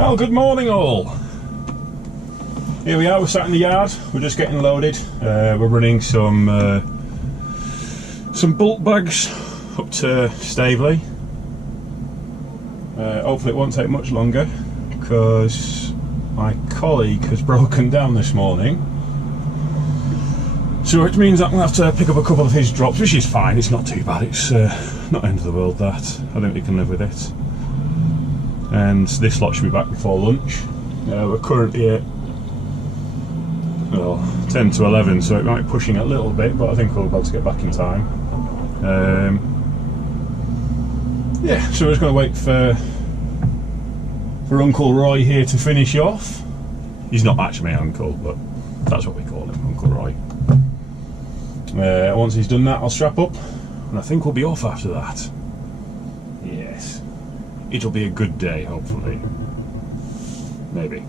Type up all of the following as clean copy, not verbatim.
Well, good morning all. Here we are, we're sat in the yard, we're just getting loaded. We're running some bulk bags up to Stavely. Hopefully it won't take much longer because my colleague has broken down this morning. So which means I'm going to have to pick up a couple of his drops, which is fine, it's not too bad, it's not the end of the world that. I think we can live with it. And this lot should be back before lunch. We're currently at 10 to 11, so it might be pushing a little bit, but I think we'll be able to get back in time. Yeah, so we're just going to wait for Uncle Roy here to finish off. He's not actually my uncle, but that's what we call him, Uncle Roy. Once he's done that, I'll strap up, and I think we'll be off after that. Yes. It'll be a good day, hopefully. Maybe.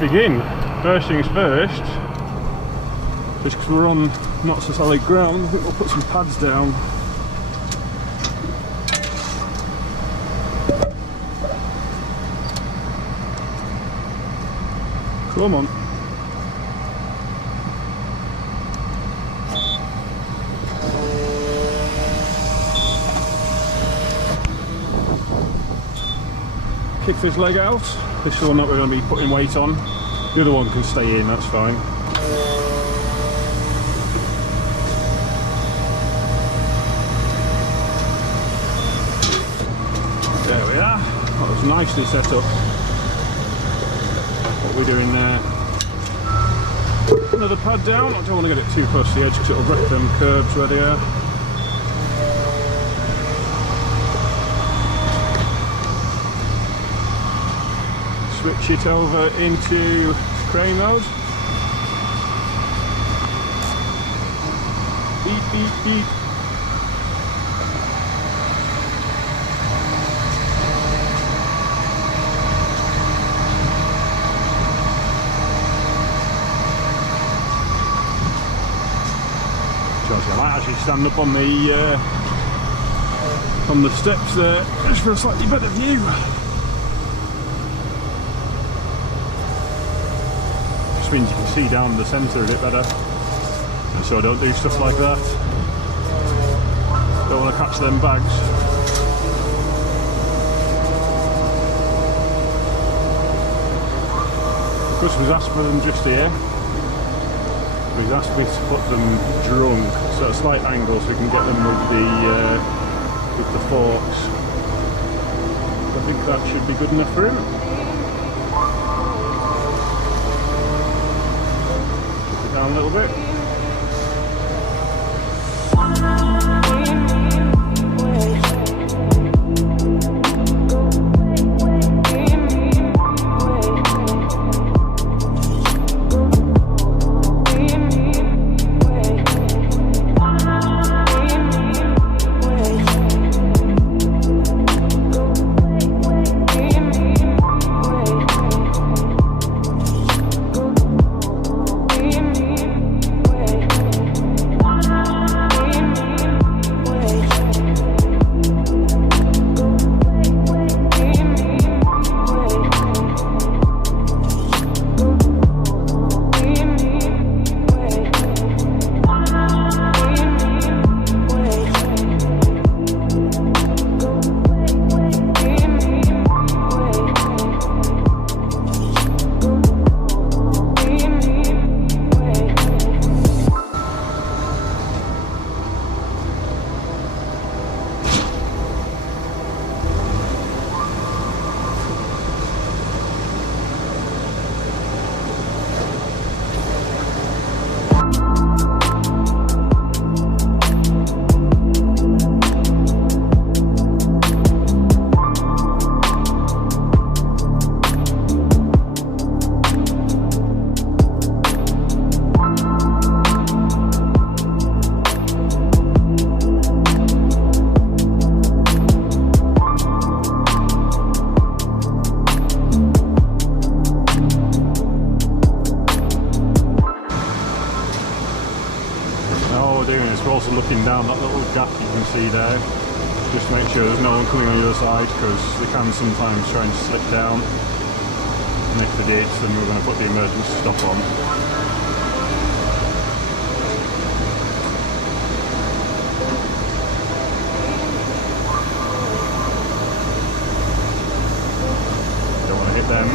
Begin. First things first, just because we're on not so solid ground, I think we'll put some pads down. Come on. Kick this leg out. This one that we're going to be putting weight on. The other one can stay in, that's fine. There we are. That was nicely set up. What we're doing there. Another pad down. I don't want to get it too close to the edge because it'll wreck them curbs where they are. Switch it over into crane mode. Beep, beep, beep. I might actually stand up on the steps there, just for a slightly better view. Just means you can see down the centre a bit better, and so I don't do stuff like that. Don't want to catch them bags. The customer's asked for them just here. He's asked me to put them drunk, so at a slight angle, so we can get them with the forks. I think that should be good enough for him. Put it down a little bit. We're also looking down that little gap you can see there, just to make sure there's no one coming on the other side, because they can sometimes try and slip down, and if they did, then we're going to put the emergency stop on. Don't want to hit them.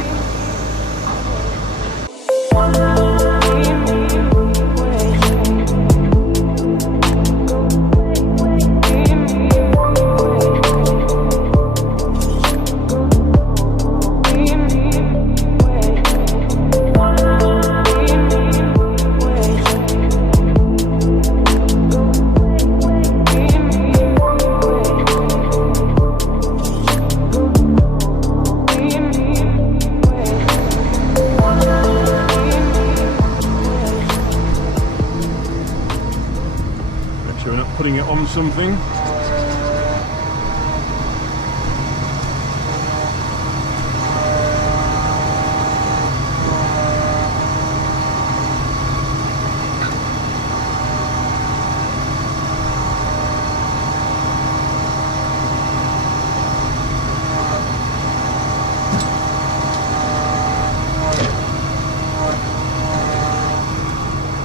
We're not putting it on something.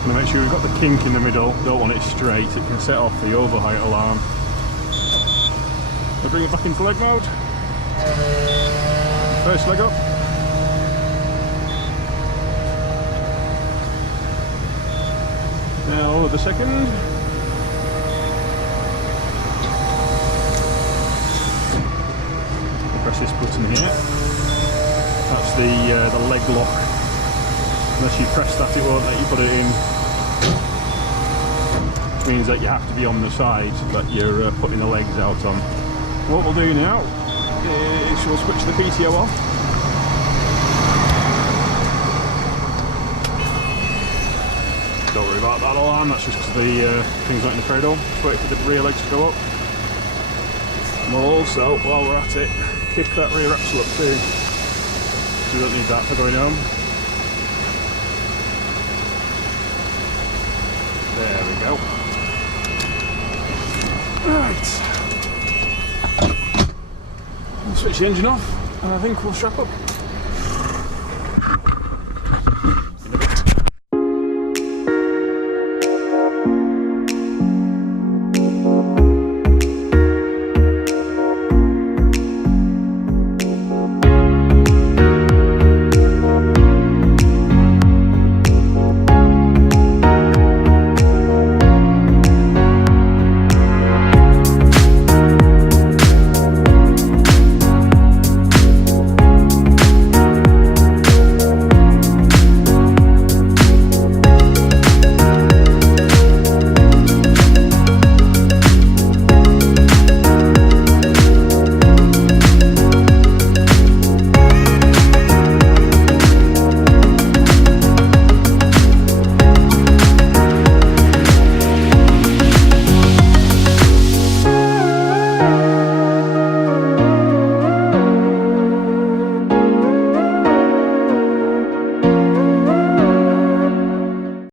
Make sure we've got the kink in the middle, don't want it straight, it can set off the overheight alarm. I'll bring it back into leg mode. First leg up. Now the second. Press this button here. That's the leg lock Unless you press that, it won't let you put it in. Which means that you have to be on the side that you're putting the legs out on. What we'll do now is we'll switch the PTO off. Don't worry about that alarm, that's just because the thing's not in the cradle. Just wait for the rear legs to go up. And we'll also, while we're at it, kick that rear axle up too. We don't need that for going home. There we go. Right. We'll switch the engine off and I think we'll strap up.